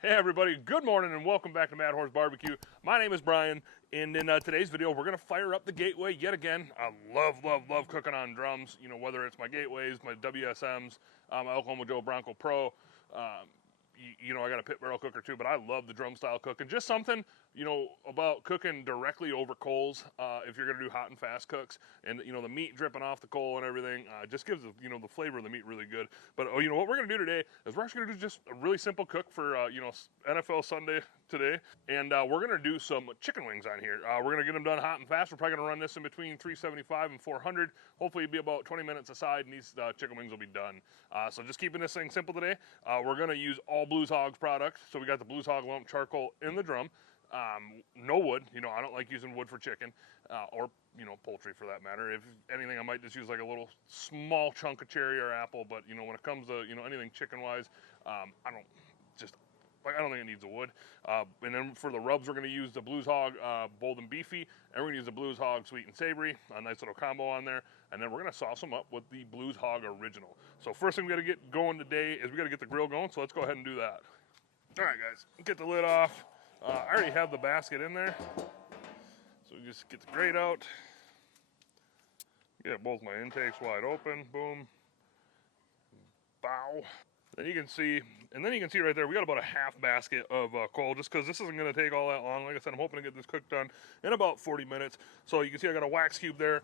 Hey everybody, good morning and welcome back to Mad Horse Barbecue. My name is Brian, and in today's video we're going to fire up the Gateway yet again. I love cooking on drums, you know, whether it's my Gateways, my WSMs, my Oklahoma Joe Bronco Pro. You know, I got a pit barrel cooker too, but I love the drum style cooking. Just something, you know, about cooking directly over coals if you're going to do hot and fast cooks. And, you know, the meat dripping off the coal and everything just gives, you know, the flavor of the meat really good. But, you know, what we're going to do today is we're actually going to do just a really simple cook for, you know, NFL Sunday today. And we're going to do some chicken wings on here. We're going to get them done hot and fast. We're probably going to run this in between 375 and 400. Hopefully it'll be about 20 minutes aside and these chicken wings will be done. So just keeping this thing simple today. We're going to use all Blues Hogs products. So we got the Blues Hog lump charcoal in the drum. No wood. You know, I don't like using wood for chicken or, you know, poultry for that matter. If anything, I might just use like a little small chunk of cherry or apple. But, you know, when it comes to, you know, anything chicken-wise, I don't think it needs a wood. And then for the rubs, we're going to use the Blues Hog Bold and Beefy, and we're going to use the Blues Hog Sweet and Savory, a nice little combo on there. And then we're going to sauce them up with the Blues Hog Original. So first thing we got to get going today is we got to get the grill going, so let's go ahead and do that. All right, guys, get the lid off. I already have the basket in there, so we just get the grate out. Get both my intakes wide open, boom, bow. Then you can see, right there, we got about a half basket of coal, just because this isn't going to take all that long. Like I said, I'm hoping to get this cooked done in about 40 minutes. So you can see I got a wax cube there,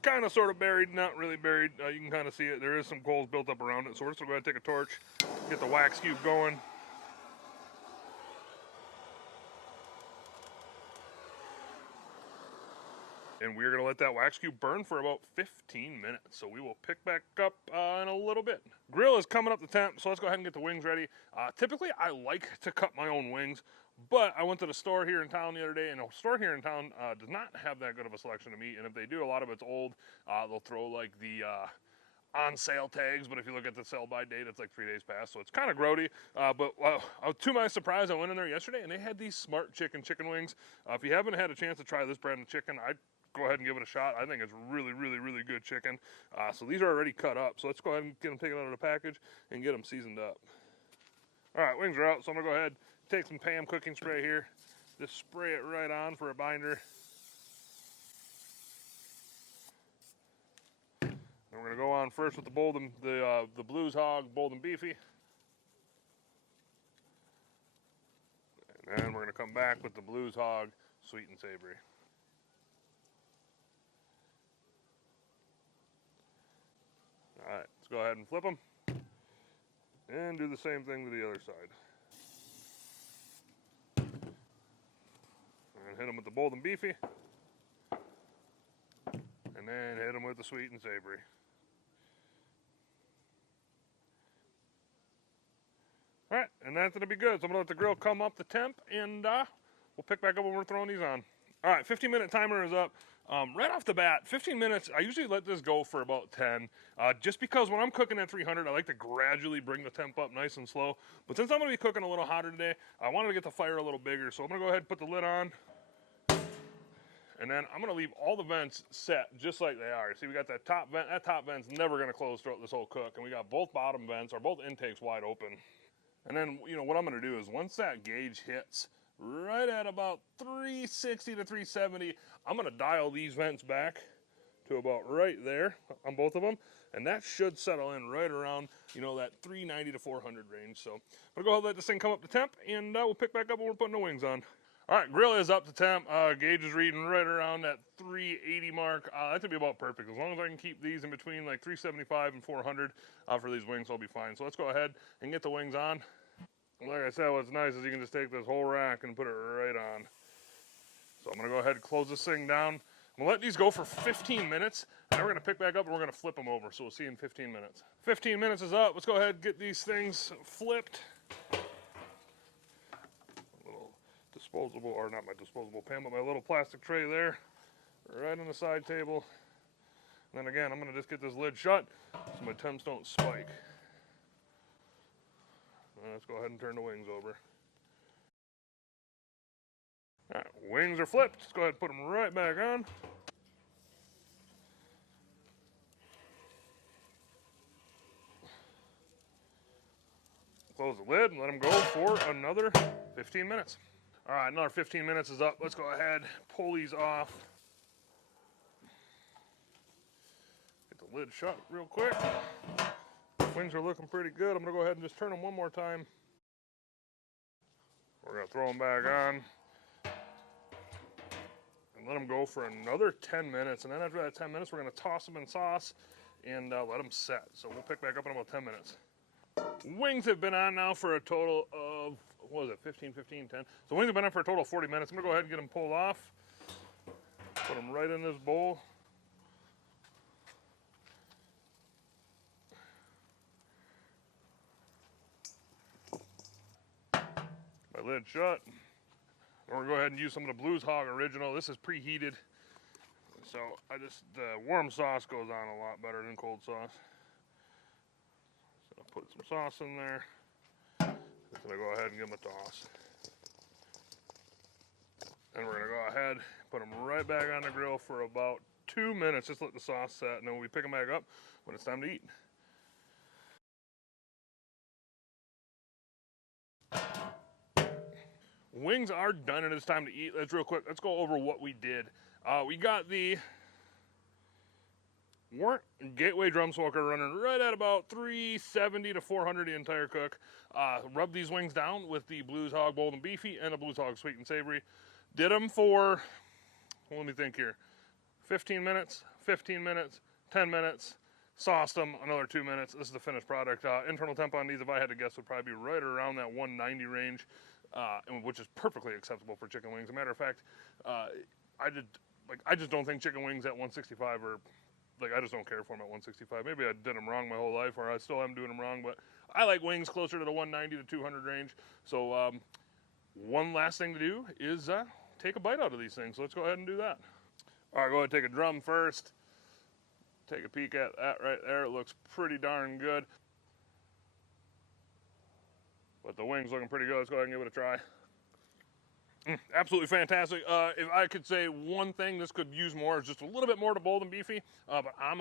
kind of sort of buried, not really buried. You can kind of see it. There is some coals built up around it. So we're just going to go ahead and take a torch, get the wax cube going. And we're going to let that wax cube burn for about 15 minutes. So we will pick back up in a little bit. Grill is coming up to temp, so let's go ahead and get the wings ready. Typically, I like to cut my own wings, but I went to the store here in town the other day, and the store here in town does not have that good of a selection of meat. And if they do, a lot of it's old. They'll throw like the on sale tags, but if you look at the sell by date, it's like 3 days past, so it's kind of grody. But to my surprise, I went in there yesterday, and they had these Smart chicken wings. If you haven't had a chance to try this brand of chicken, I'd go ahead and give it a shot. I think it's really good chicken. So these are already cut up. So let's go ahead and get them taken out of the package and get them seasoned up. All right, wings are out. So I'm gonna go ahead, take some Pam cooking spray here. Just spray it right on for a binder. And we're gonna go on first with the Blues Hog Bold and Beefy. And then we're gonna come back with the Blues Hog Sweet and Savory. All right, let's go ahead and flip them and do the same thing to the other side. And hit them with the Bold and Beefy, and then hit them with the Sweet and Savory. All right, and that's gonna be good. So I'm gonna let the grill come up to temp, and we'll pick back up when we're throwing these on. All right, 15-minute timer is up. Right off the bat, 15 minutes, I usually let this go for about 10, just because when I'm cooking at 300, I like to gradually bring the temp up nice and slow. But since I'm going to be cooking a little hotter today, I wanted to get the fire a little bigger, so I'm going to go ahead and put the lid on. And then I'm going to leave all the vents set just like they are. See, we got that top vent. That top vent's never going to close throughout this whole cook. And we got both bottom vents, or both intakes wide open. And then, you know, what I'm going to do is once that gauge hits right at about 360 to 370, I'm going to dial these vents back to about right there on both of them, and that should settle in right around, you know, that 390 to 400 range. So I'm going to go ahead and let this thing come up to temp, and we'll pick back up when we're putting the wings on. All right, grill is up to temp. Gauge is reading right around that 380 mark. That should be about perfect. As long as I can keep these in between like 375 and 400 for these wings, I'll be fine. So let's go ahead and get the wings on. Like I said, what's nice is you can just take this whole rack and put it right on. So I'm going to go ahead and close this thing down. I'm going to let these go for 15 minutes, and then we're going to pick back up and we're going to flip them over. So we'll see you in 15 minutes. 15 minutes is up. Let's go ahead and get these things flipped. A little disposable, or not my disposable pan, but my little plastic tray there, right on the side table. And then again, I'm going to just get this lid shut so my temps don't spike. Let's go ahead and turn the wings over. All right, wings are flipped. Let's go ahead and put them right back on. close the lid and let them go for another 15 minutes. All right, another 15 minutes is up. Let's go ahead, pull these off. Get the lid shut real quick. Wings are looking pretty good. I'm gonna go ahead and just turn them one more time. We're gonna throw them back on and let them go for another 10 minutes. And then after that 10 minutes, we're gonna toss them in sauce and let them set. So we'll pick back up in about 10 minutes. Wings have been on now for a total of, what was it, 15, 10. So wings have been on for a total of 40 minutes. I'm gonna go ahead and get them pulled off. Put them right in this bowl. My lid shut. We're gonna go ahead and use some of the Blues Hog Original. This is preheated. So the warm sauce goes on a lot better than cold sauce. So I'll put some sauce in there. Just gonna go ahead and give them a toss. And we're gonna go ahead, put them right back on the grill for about 2 minutes. Just let the sauce set, and then we pick them back up when it's time to eat. Wings are done and it's time to eat. Let's real quick, let's go over what we did. We got the Gateway drum smoker running right at about 370 to 400 the entire cook. Rubbed these wings down with the Blues Hog Bold and Beefy and the Blues Hog Sweet and Savory. Did them for, well, let me think here, 15 minutes, 15 minutes, 10 minutes. Sauced them another 2 minutes. This is the finished product. Internal temp on these, if I had to guess, would probably be right around that 190 range. Which is perfectly acceptable for chicken wings. As a matter of fact, I just don't think chicken wings at 165 are, I just don't care for them at 165. Maybe I did them wrong my whole life, or I still am doing them wrong, but I like wings closer to the 190 to 200 range. So one last thing to do is take a bite out of these things. So let's go ahead and do that. All right, go ahead and take a drum first. Take a peek at that right there. It looks pretty darn good. But the wings looking pretty good. Let's go ahead and give it a try. Absolutely fantastic. If I could say one thing this could use more, is just a little bit more to Bold and Beefy. But I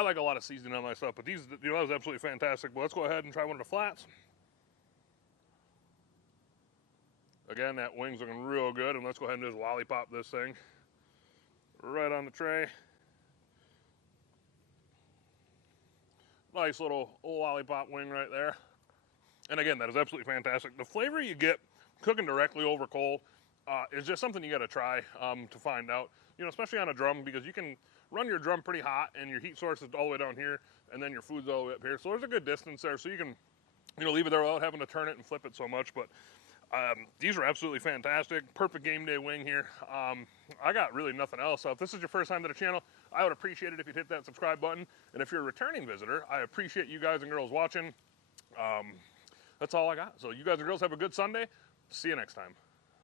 like a lot of seasoning on my stuff. But these, that was absolutely fantastic. But let's go ahead and try one of the flats. Again, that wing's looking real good. And let's go ahead and just lollipop this thing right on the tray. Nice little lollipop wing right there. And again, that is absolutely fantastic. The flavor you get cooking directly over coal is just something you got to try to find out. You know, especially on a drum, because you can run your drum pretty hot and your heat source is all the way down here, and then your food's all the way up here. So there's a good distance there, so you can, you know, leave it there without having to turn it and flip it so much. But these are absolutely fantastic. Perfect game day wing here. I got really nothing else. So if this is your first time to the channel, I would appreciate it if you'd hit that subscribe button. And if you're a returning visitor, I appreciate you guys and girls watching. That's all I got. So you guys and girls have a good Sunday. See you next time.